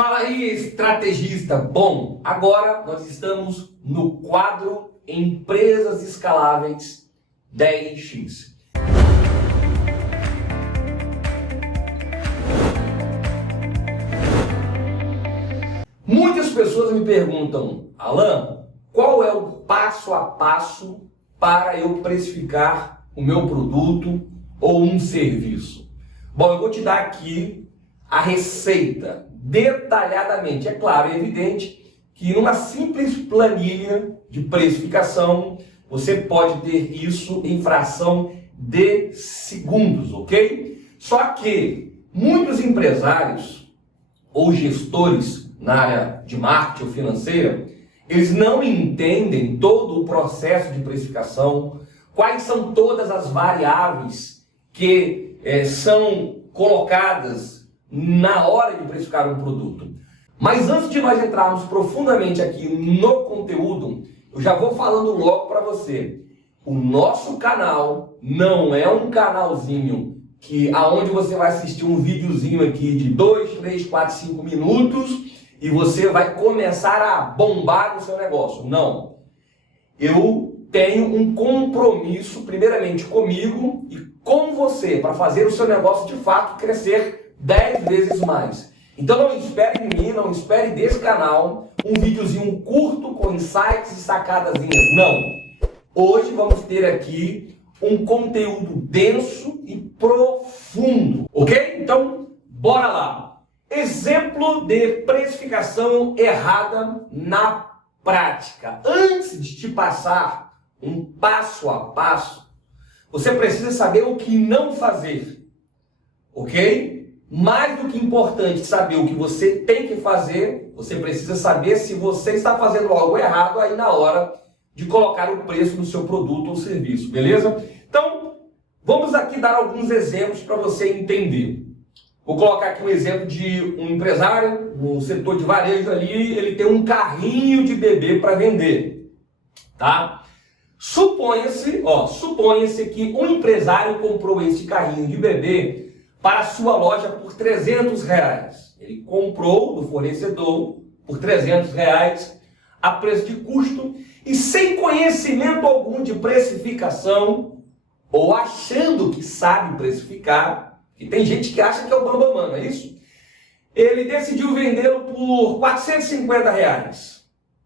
Fala aí, estrategista! Bom, agora nós estamos no quadro Empresas Escaláveis 10x. Muitas pessoas me perguntam, Alan, qual é o passo a passo para eu precificar o meu produto ou um serviço? Bom, eu vou te dar aqui a receita detalhadamente. É claro, é evidente que numa simples planilha de precificação você pode ter isso em fração de segundos, ok? Só que muitos empresários ou gestores na área de marketing ou financeira, eles não entendem todo o processo de precificação, quais são todas as variáveis que são colocadas na hora de precificar um produto. Mas antes de nós entrarmos profundamente aqui no conteúdo, eu já vou falando logo para você. O nosso canal não é um canalzinho aonde você vai assistir um videozinho aqui de 2, 3, 4, 5 minutos e você vai começar a bombar no seu negócio. Não. Eu tenho um compromisso, primeiramente comigo e com você, para fazer o seu negócio de fato crescer 10 vezes mais. Então não espere de mim, não espere desse canal um videozinho curto com insights e sacadazinhas. Não. Hoje vamos ter aqui um conteúdo denso e profundo. Ok? Então, bora lá. Exemplo de precificação errada na prática. Antes de te passar um passo a passo, você precisa saber o que não fazer. Ok? Mais do que importante saber o que você tem que fazer, você precisa saber se você está fazendo algo errado aí na hora de colocar o preço no seu produto ou serviço, beleza? Então, vamos aqui dar alguns exemplos para você entender. Vou colocar aqui um exemplo de um empresário no setor de varejo ali, ele tem um carrinho de bebê para vender, tá? Suponha-se que um empresário comprou esse carrinho de bebê para a sua loja por R$300. Ele comprou do fornecedor por R$300 a preço de custo e sem conhecimento algum de precificação ou achando que sabe precificar, e tem gente que acha que é o bambamã, não é isso? Ele decidiu vendê-lo por R$450,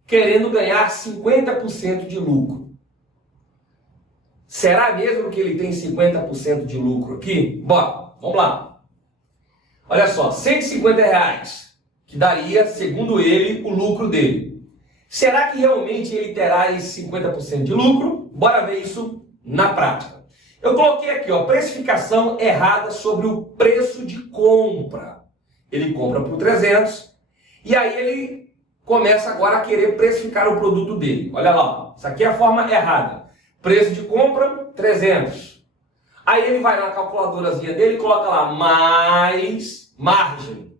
querendo ganhar 50% de lucro. Será mesmo que ele tem 50% de lucro aqui? Bora! Vamos lá. Olha só, R$150 que daria, segundo ele, o lucro dele. Será que realmente ele terá esse 50% de lucro? Bora ver isso na prática. Eu coloquei aqui, ó, precificação errada sobre o preço de compra. Ele compra por 300 e aí ele começa agora a querer precificar o produto dele. Olha lá, ó, isso aqui é a forma errada. Preço de compra, 300. Aí ele vai na calculadorazinha dele e coloca lá, mais margem.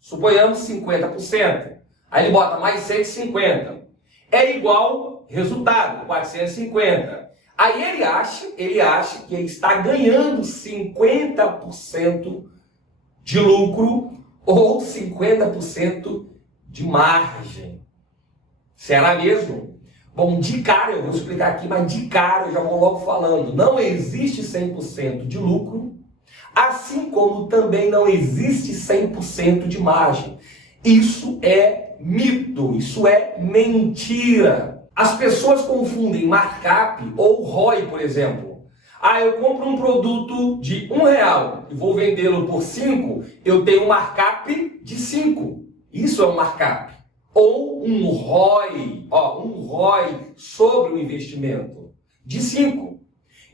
Suponhamos 50%. Aí ele bota mais 150. É igual resultado, 450. Aí ele acha que ele está ganhando 50% de lucro ou 50% de margem. Será mesmo? Bom, de cara eu vou explicar aqui, mas de cara eu já vou logo falando. Não existe 100% de lucro, assim como também não existe 100% de margem. Isso é mito, isso é mentira. As pessoas confundem markup ou ROI, por exemplo. Eu compro um produto de R$1 e vou vendê-lo por 5, eu tenho um markup de 5. Isso é um markup. Ou um ROI, um ROI sobre o investimento de 5.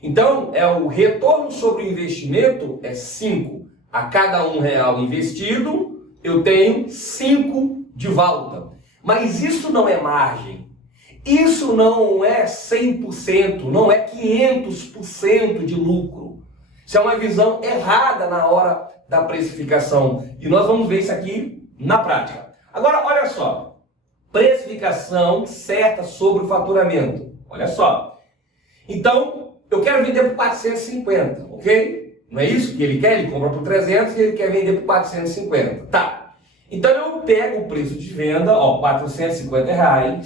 Então, o retorno sobre o investimento é 5. A cada R$1 investido, eu tenho 5 de volta. Mas isso não é margem. Isso não é 100%, não é 500% de lucro. Isso é uma visão errada na hora da precificação. E nós vamos ver isso aqui na prática. Agora, olha só. Precificação certa sobre o faturamento. Olha só. Então, eu quero vender por 450, ok? Não é isso que ele quer? Ele compra por 300 e ele quer vender por 450. Tá. Então eu pego o preço de venda, ó, R$ 450,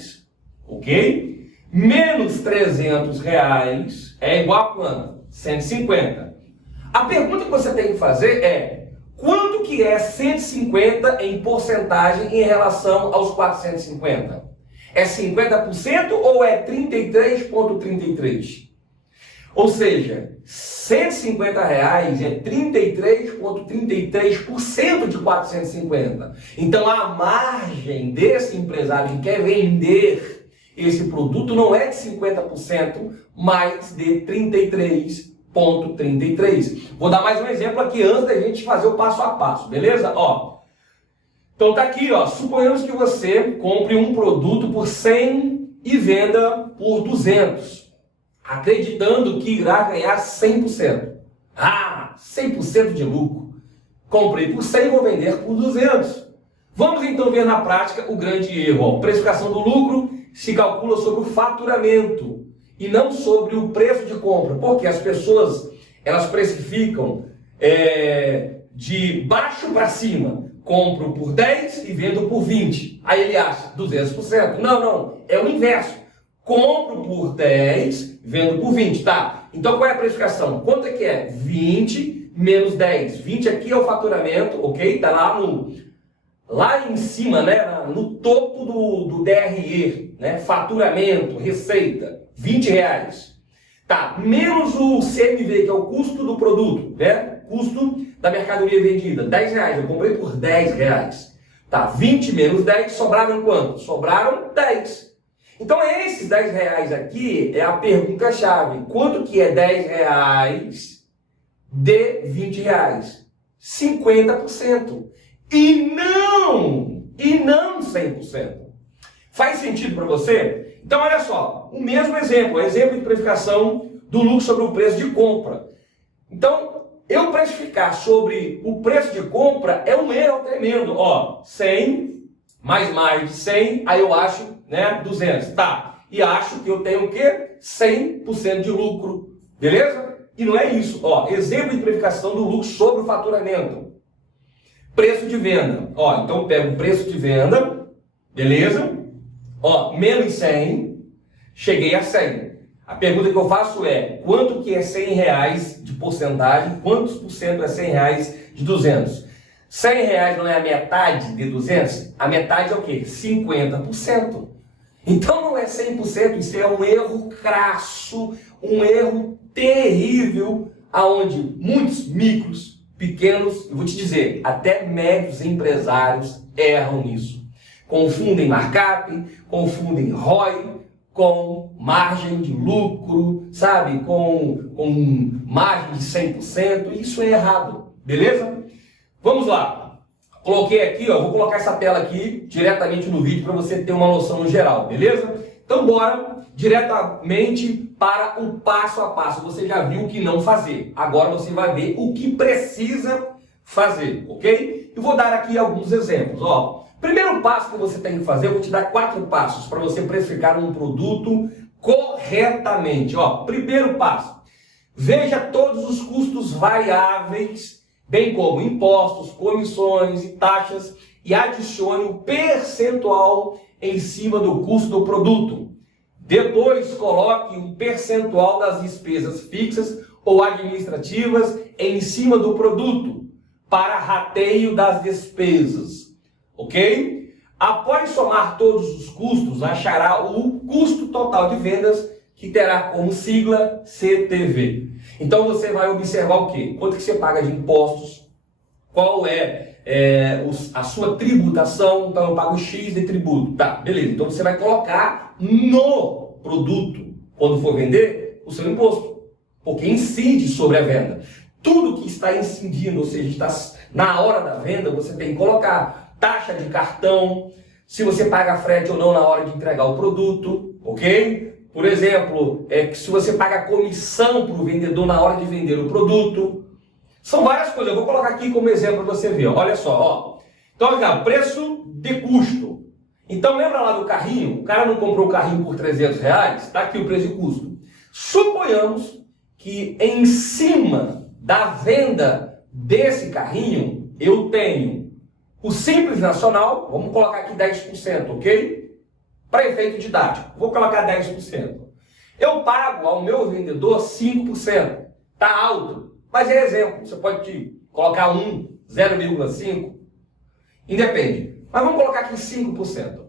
ok? Menos R$ 300 é igual a quanto? 150. A pergunta que você tem que fazer é: quanto que é 150 em porcentagem em relação aos 450? É 50% ou é 33,33%? Ou seja, R$ 150 é 33,33% de 450. Então a margem desse empresário que quer vender esse produto não é de 50%, mas de 33,33%. Vou dar mais um exemplo aqui antes da gente fazer o passo a passo, beleza? Ó, então tá aqui, ó. Suponhamos que você compre um produto por 100 e venda por 200. Acreditando que irá ganhar 100%. 100% de lucro. Comprei por 100 e vou vender por 200. Vamos então ver na prática o grande erro. Ó. Precificação do lucro se calcula sobre o faturamento e não sobre o preço de compra. Porque as pessoas, elas precificam de baixo para cima. Compro por 10 e vendo por 20. Aí ele acha 200%. Não, é o inverso. Compro por 10, vendo por 20, tá? Então qual é a precificação? Quanto é que é? 20 menos 10. 20 aqui é o faturamento, ok? Tá lá em cima, né? No topo do DRE, né? Faturamento, receita, R$ 20. Tá, menos o CMV, que é o custo do produto, né? Custo da mercadoria vendida, R$ 10. Eu comprei por R$ 10. Tá, 20 menos 10, sobraram quanto? Sobraram 10. Então esses R$ 10 aqui é a pergunta-chave. Quanto que é R$ 10 de R$ 20? 50%. E não 100%. Faz sentido para você? Então olha só, o mesmo exemplo de precificação do lucro sobre o preço de compra. Então, eu precificar sobre o preço de compra é um erro tremendo. Ó, 100 mais de 100, aí eu acho, né, 200. Tá, e acho que eu tenho o quê? 100% de lucro, beleza? E não é isso. Ó, exemplo de precificação do lucro sobre o faturamento. Preço de venda. Ó, então eu pego o preço de venda, beleza? Ó, menos 100, cheguei a 100. A pergunta que eu faço é: quanto que é R$ 100 de porcentagem? Quantos por cento é R$ 100 de 200? R$ 100 não é a metade de 200? A metade é o quê? 50%. Então não é 100%, isso é um erro crasso, um erro terrível, aonde muitos micros, pequenos, eu vou te dizer, até médios empresários erram nisso. Confundem markup, confundem ROI com margem de lucro, sabe? Com margem de 100%, isso é errado, beleza? Vamos lá. Coloquei aqui, ó, vou colocar essa tela aqui diretamente no vídeo para você ter uma noção no geral, beleza? Então bora diretamente para o passo a passo. Você já viu o que não fazer. Agora você vai ver o que precisa fazer, ok? E vou dar aqui alguns exemplos, ó. Primeiro passo que você tem que fazer, eu vou te dar 4 passos para você precificar um produto corretamente. Ó, primeiro passo, veja todos os custos variáveis, bem como impostos, comissões e taxas, e adicione o percentual em cima do custo do produto. Depois coloque um percentual das despesas fixas ou administrativas em cima do produto, para rateio das despesas. Ok? Após somar todos os custos, achará o custo total de vendas, que terá como sigla CTV. Então você vai observar o quê? Quanto que você paga de impostos, qual é a sua tributação. Então eu pago X de tributo. Tá, beleza. Então você vai colocar no produto, quando for vender, o seu imposto, porque incide sobre a venda. Tudo que está incidindo, ou seja, está na hora da venda, você tem que colocar taxa de cartão, se você paga frete ou não na hora de entregar o produto, ok? Por exemplo, se você paga comissão para o vendedor na hora de vender o produto. São várias coisas, eu vou colocar aqui como exemplo para você ver. Olha só, ó. Então, olha, preço de custo. Então, lembra lá do carrinho? O cara não comprou o carrinho por R$300? Está aqui o preço de custo. Suponhamos que em cima da venda desse carrinho, eu tenho O Simples Nacional, vamos colocar aqui 10%, ok? Para efeito didático, vou colocar 10%. Eu pago ao meu vendedor 5%. Está alto, mas é exemplo. Você pode colocar 1, 0,5, independe. Mas vamos colocar aqui 5%.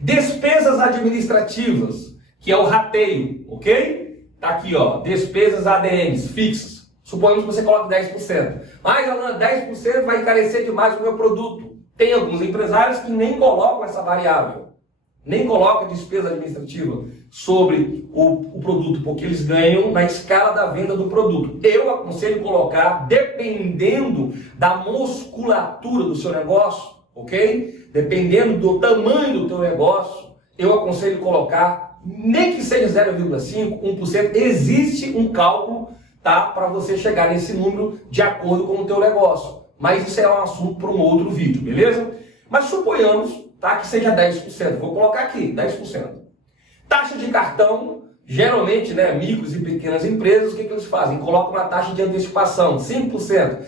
Despesas administrativas, que é o rateio, ok? Está aqui, ó, despesas ADMs fixas. Suponhamos que você coloque 10%. Mas, Alan, 10% vai encarecer demais o meu produto. Tem alguns empresários que nem colocam essa variável. Nem colocam despesa administrativa sobre o produto, porque eles ganham na escala da venda do produto. Eu aconselho colocar, dependendo da musculatura do seu negócio, ok? Dependendo do tamanho do teu negócio, eu aconselho colocar, nem que seja 0,5%, 1%, existe um cálculo, tá, para você chegar nesse número de acordo com o teu negócio. Mas isso é um assunto para um outro vídeo, beleza? Mas suponhamos, tá, que seja 10%. Vou colocar aqui, 10%. Taxa de cartão, geralmente, né, micros e pequenas empresas, o que eles fazem? Colocam uma taxa de antecipação, 5%.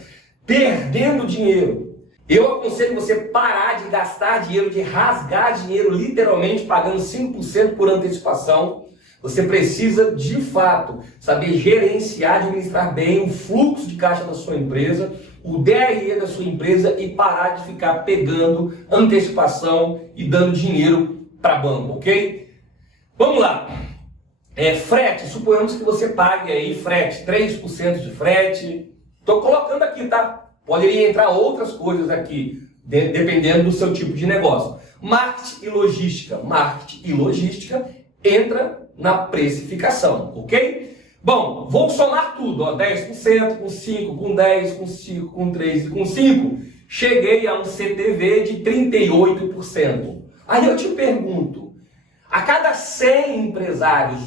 Perdendo dinheiro. Eu aconselho você parar de gastar dinheiro, de rasgar dinheiro, literalmente pagando 5% por antecipação. Você precisa, de fato, saber gerenciar, administrar bem o fluxo de caixa da sua empresa, o DRE da sua empresa e parar de ficar pegando antecipação e dando dinheiro para banco, ok? Vamos lá. Frete, suponhamos que você pague aí frete, 3% de frete. Estou colocando aqui, tá? Poderia entrar outras coisas aqui, dependendo do seu tipo de negócio. Marketing e logística. Marketing e logística entra na precificação, ok? Bom, vou somar tudo, ó, 10%, com 5%, com 10%, com 5%, com 3% e com 5%. Cheguei a um CTV de 38%. Aí eu te pergunto, a cada 100 empresários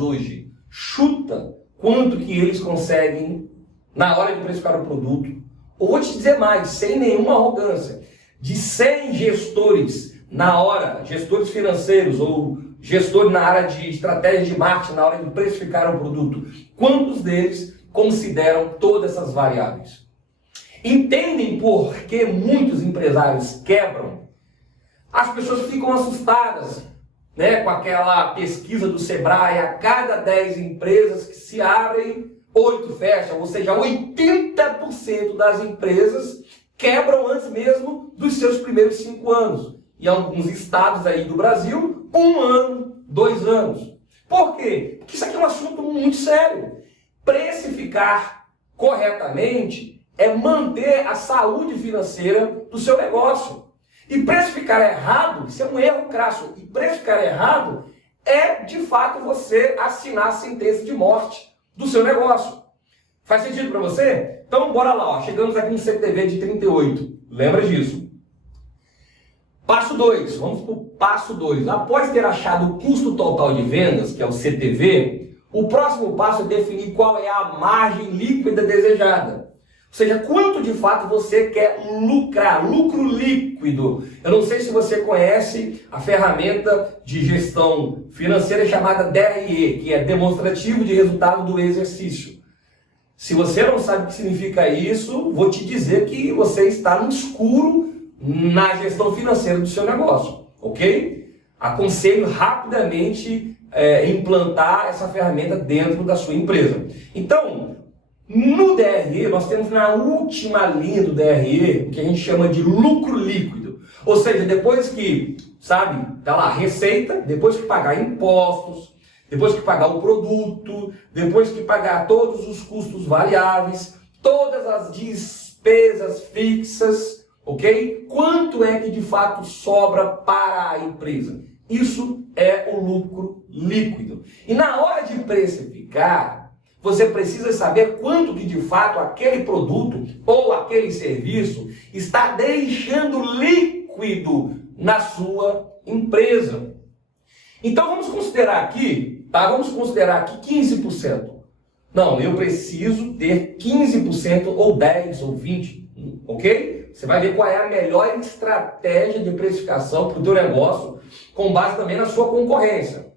hoje, chuta quanto que eles conseguem na hora de precificar o produto? Ou vou te dizer mais, sem nenhuma arrogância, de 100 gestores na hora, gestores financeiros ou gestores na área de estratégia de marketing, na hora de precificar o produto, quantos deles consideram todas essas variáveis? Entendem por que muitos empresários quebram? As pessoas ficam assustadas, né, com aquela pesquisa do Sebrae, a cada 10 empresas que se abrem, 8 fecham, ou seja, 80% das empresas quebram antes mesmo dos seus primeiros 5 anos. Em alguns estados aí do Brasil, 1 ano, 2 anos. Por quê? Porque isso aqui é um assunto muito sério. Precificar corretamente é manter a saúde financeira do seu negócio. E precificar errado, isso é um erro crasso. E precificar errado é, de fato, você assinar a sentença de morte do seu negócio. Faz sentido para você? Então, bora lá. Ó. Chegamos aqui no CTV de 38. Lembra disso. Passo 2. Vamos para o passo 2. Após ter achado o custo total de vendas, que é o CTV, o próximo passo é definir qual é a margem líquida desejada. Ou seja, quanto de fato você quer lucrar, lucro líquido. Eu não sei se você conhece a ferramenta de gestão financeira chamada DRE, que é demonstrativo de resultado do exercício. Se você não sabe o que significa isso, vou te dizer que você está no escuro na gestão financeira do seu negócio, ok? Aconselho rapidamente implantar essa ferramenta dentro da sua empresa. Então, no DRE, nós temos na última linha do DRE, o que a gente chama de lucro líquido. Ou seja, depois que, sabe, tá lá, receita, depois que pagar impostos, depois que pagar o produto, depois que pagar todos os custos variáveis, todas as despesas fixas, ok? Quanto é que de fato sobra para a empresa? Isso é o lucro líquido. E na hora de precificar, você precisa saber quanto que de fato aquele produto ou aquele serviço está deixando líquido na sua empresa. Então vamos considerar aqui, tá? Vamos considerar aqui 15%. Não, eu preciso ter 15% ou 10% ou 20%, ok? Você vai ver qual é a melhor estratégia de precificação para o teu negócio, com base também na sua concorrência.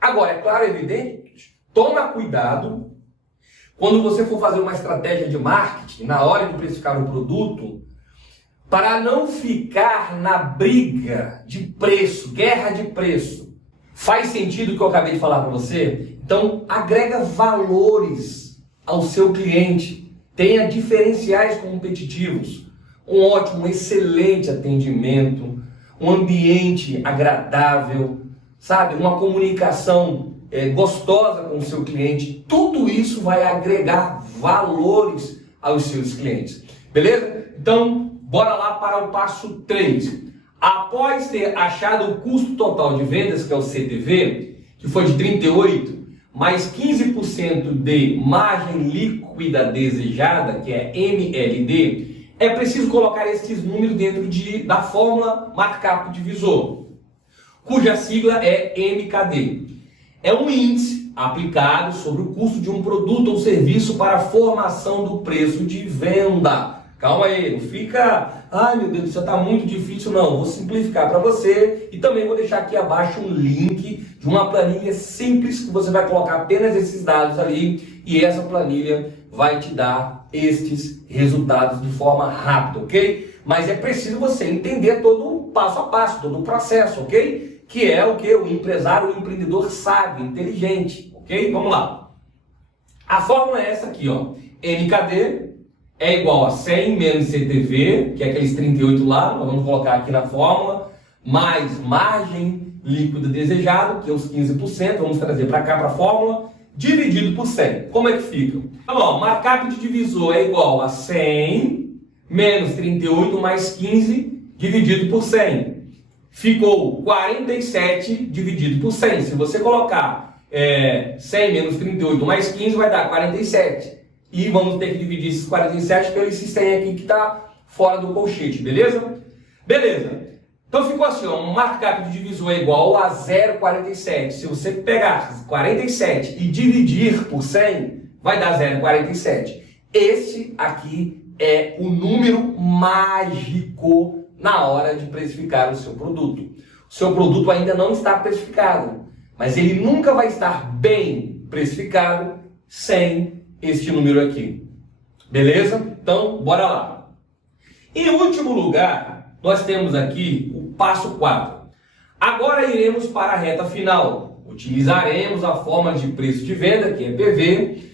Agora, é claro, é evidente, toma cuidado quando você for fazer uma estratégia de marketing, na hora de precificar um produto, para não ficar na briga de preço, guerra de preço. Faz sentido o que eu acabei de falar para você? Então, agrega valores ao seu cliente. Tenha diferenciais competitivos. Um ótimo, excelente atendimento. Um ambiente agradável. Sabe? Uma comunicação gostosa com o seu cliente. Tudo isso vai agregar valores aos seus clientes. Beleza? Então, bora lá para o passo 3. Após ter achado o custo total de vendas, que é o CTV, que foi de 38, mais 15% de margem líquida desejada, que é MLD, é preciso colocar esses números dentro da fórmula markup divisor, cuja sigla é MKD. É um índice aplicado sobre o custo de um produto ou serviço para a formação do preço de venda. Calma aí, não fica, ai meu Deus, isso está muito difícil, não. Vou simplificar para você e também vou deixar aqui abaixo um link de uma planilha simples que você vai colocar apenas esses dados ali e essa planilha vai te dar estes resultados de forma rápida, ok? Mas é preciso você entender todo o passo a passo, todo o processo, ok? Que é o que o empresário, o empreendedor sábio, inteligente, ok? Vamos lá. A fórmula é essa aqui, ó. MKD é igual a 100 menos CTV, que é aqueles 38 lá, nós vamos colocar aqui na fórmula, mais margem líquida desejada, que é os 15%, vamos trazer para cá para a fórmula, dividido por 100. Como é que fica? Então, ó, markup de divisor é igual a 100 menos 38 mais 15 dividido por 100. Ficou 47 dividido por 100. Se você colocar 100 menos 38 mais 15, vai dar 47. E vamos ter que dividir esses 47 pelo esse 100 aqui que está fora do colchete, beleza? Beleza. Então ficou assim, ó, um markup de divisor é igual a 0,47. Se você pegar 47 e dividir por 100, vai dar 0,47. Esse aqui é o número mágico na hora de precificar o seu produto. O seu produto ainda não está precificado, mas ele nunca vai estar bem precificado sem este número aqui. Beleza? Então, bora lá. Em último lugar, nós temos aqui o passo 4. Agora iremos para a reta final. Utilizaremos a forma de preço de venda, que é PV,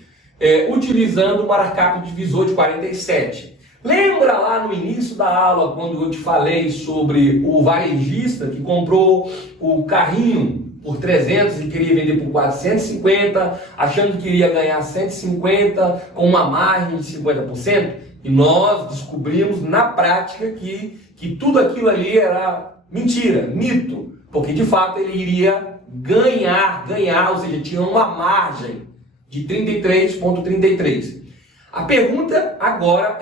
utilizando o markup divisor de 47. Lembra lá no início da aula, quando eu te falei sobre o varejista que comprou o carrinho por 300 e queria vender por 450, achando que iria ganhar 150 com uma margem de 50%? E nós descobrimos na prática que tudo aquilo ali era mentira, mito, porque de fato ele iria ganhar, ou seja, tinha uma margem de 33,33. A pergunta agora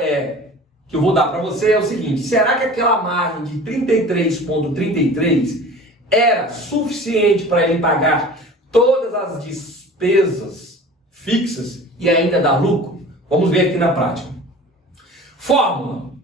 que eu vou dar para você é o seguinte: será que aquela margem de 33,33 era suficiente para ele pagar todas as despesas fixas e ainda dar lucro? Vamos ver aqui na prática. Fórmula.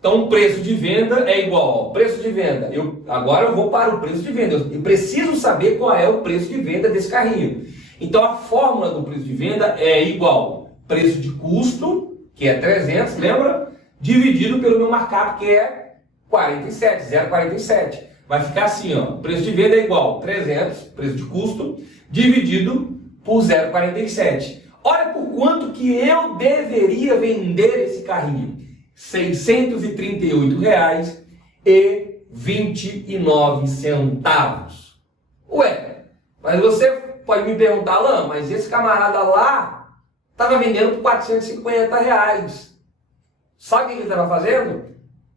Então, o preço de venda é igual ao preço de venda. Agora eu vou para o preço de venda. Eu preciso saber qual é o preço de venda desse carrinho. Então, a fórmula do preço de venda é igual ao preço de custo, que é 300, lembra? Dividido pelo meu markup, que é 47, 0,47. Vai ficar assim, ó, preço de venda é igual a 300, preço de custo, dividido por 0,47. Olha por quanto que eu deveria vender esse carrinho. R$ 638,29. Ué, mas você pode me perguntar, Alan, mas esse camarada lá estava vendendo por R$ 450. Sabe o que ele estava fazendo?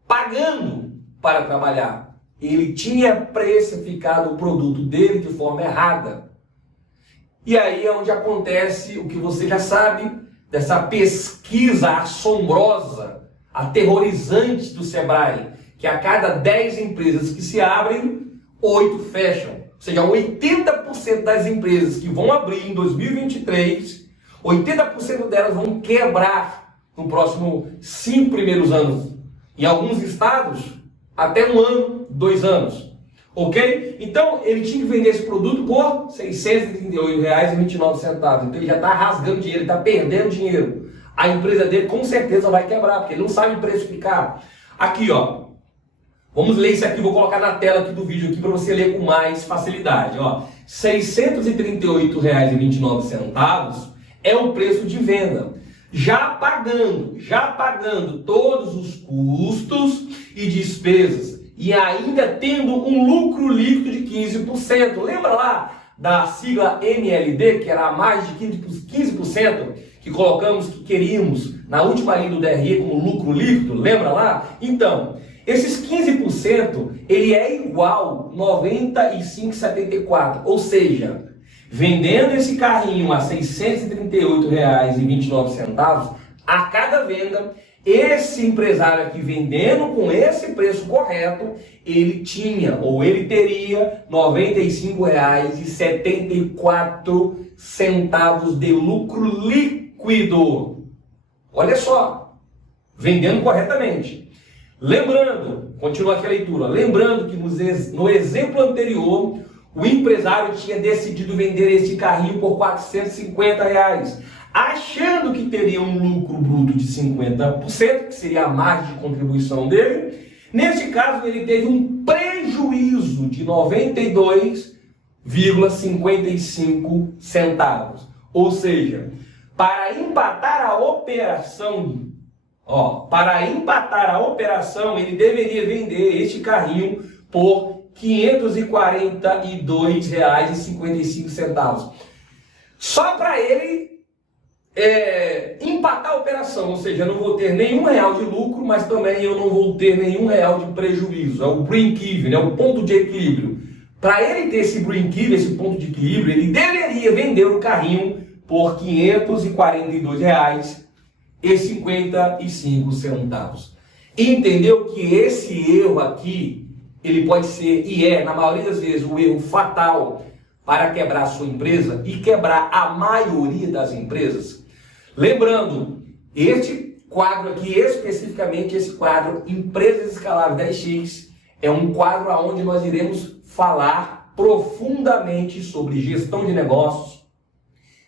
Pagando para trabalhar. Ele tinha precificado o produto dele de forma errada. E aí é onde acontece o que você já sabe, dessa pesquisa assombrosa, aterrorizante do Sebrae, que a cada 10 empresas que se abrem, 8 fecham. Ou seja, 80% das empresas que vão abrir em 2023, 80% delas vão quebrar no próximo 5 primeiros anos. Em alguns estados, até 1 ano, 2 anos. Ok? Então, ele tinha que vender esse produto por R$ 638,29. Então, ele já está rasgando dinheiro, ele está perdendo dinheiro. A empresa dele com certeza vai quebrar, porque ele não sabe precificar. Aqui, ó. Vamos ler isso aqui, vou colocar na tela aqui do vídeo aqui para você ler com mais facilidade. Ó. R$ 638,29 é o preço de venda. Já pagando todos os custos e despesas. E ainda tendo um lucro líquido de 15%. Lembra lá da sigla MLD, que era a mais de 15%, que colocamos que queríamos na última linha do DRE como lucro líquido? Lembra lá? Então, esses 15%, ele é igual a 95,74. Ou seja, vendendo esse carrinho a R$ 638,29 a cada venda, esse empresário aqui vendendo com esse preço correto, ele tinha ou ele teria R$ 95,74 de lucro líquido. Olha só, vendendo corretamente. Lembrando, continua aqui a leitura, lembrando que no exemplo anterior, o empresário tinha decidido vender esse carrinho por R$ 450, achando que teria um lucro bruto de 50%, que seria a margem de contribuição dele. Neste caso, ele teve um prejuízo de 92,55 Ou seja, para empatar a operação, ele deveria vender este carrinho por R$ 542,55. Só para ele empatar a operação, ou seja, eu não vou ter nenhum real de lucro, mas também eu não vou ter nenhum real de prejuízo. É o break-even, é o ponto de equilíbrio. Para ele ter esse break-even, esse ponto de equilíbrio, ele deveria vender o carrinho por R$ 542,55. Entendeu que esse erro aqui, ele pode ser, e é, na maioria das vezes, o erro fatal para quebrar a sua empresa e quebrar a maioria das empresas? Lembrando, este quadro aqui, especificamente esse quadro Empresas Escaláveis 10x, é um quadro onde nós iremos falar profundamente sobre gestão de negócios,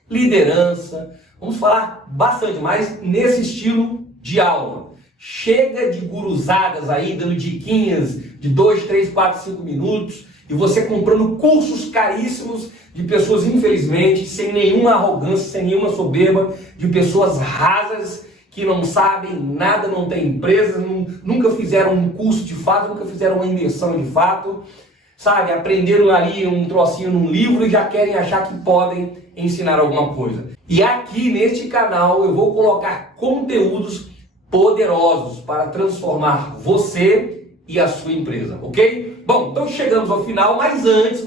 liderança, vamos falar bastante mais nesse estilo de aula. Chega de guruzadas aí, dando diquinhas de 2, 3, 4, 5 minutos, e você comprando cursos caríssimos de pessoas, infelizmente, sem nenhuma arrogância, sem nenhuma soberba, de pessoas rasas, que não sabem nada, não têm empresas, nunca fizeram um curso de fato, nunca fizeram uma imersão de fato, sabe? Aprenderam ali um trocinho num livro e já querem achar que podem ensinar alguma coisa. E aqui neste canal eu vou colocar conteúdos poderosos para transformar você e a sua empresa, ok? Bom, então chegamos ao final, mas antes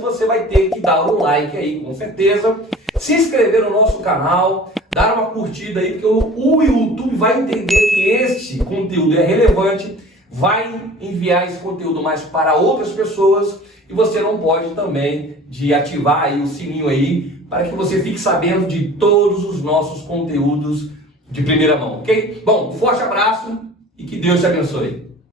você vai ter que dar um like aí, com certeza, se inscrever no nosso canal, dar uma curtida aí, porque o YouTube vai entender que este conteúdo é relevante, vai enviar esse conteúdo mais para outras pessoas, e você não pode também de ativar aí o sininho aí, para que você fique sabendo de todos os nossos conteúdos de primeira mão, ok? Bom, um forte abraço e que Deus te abençoe.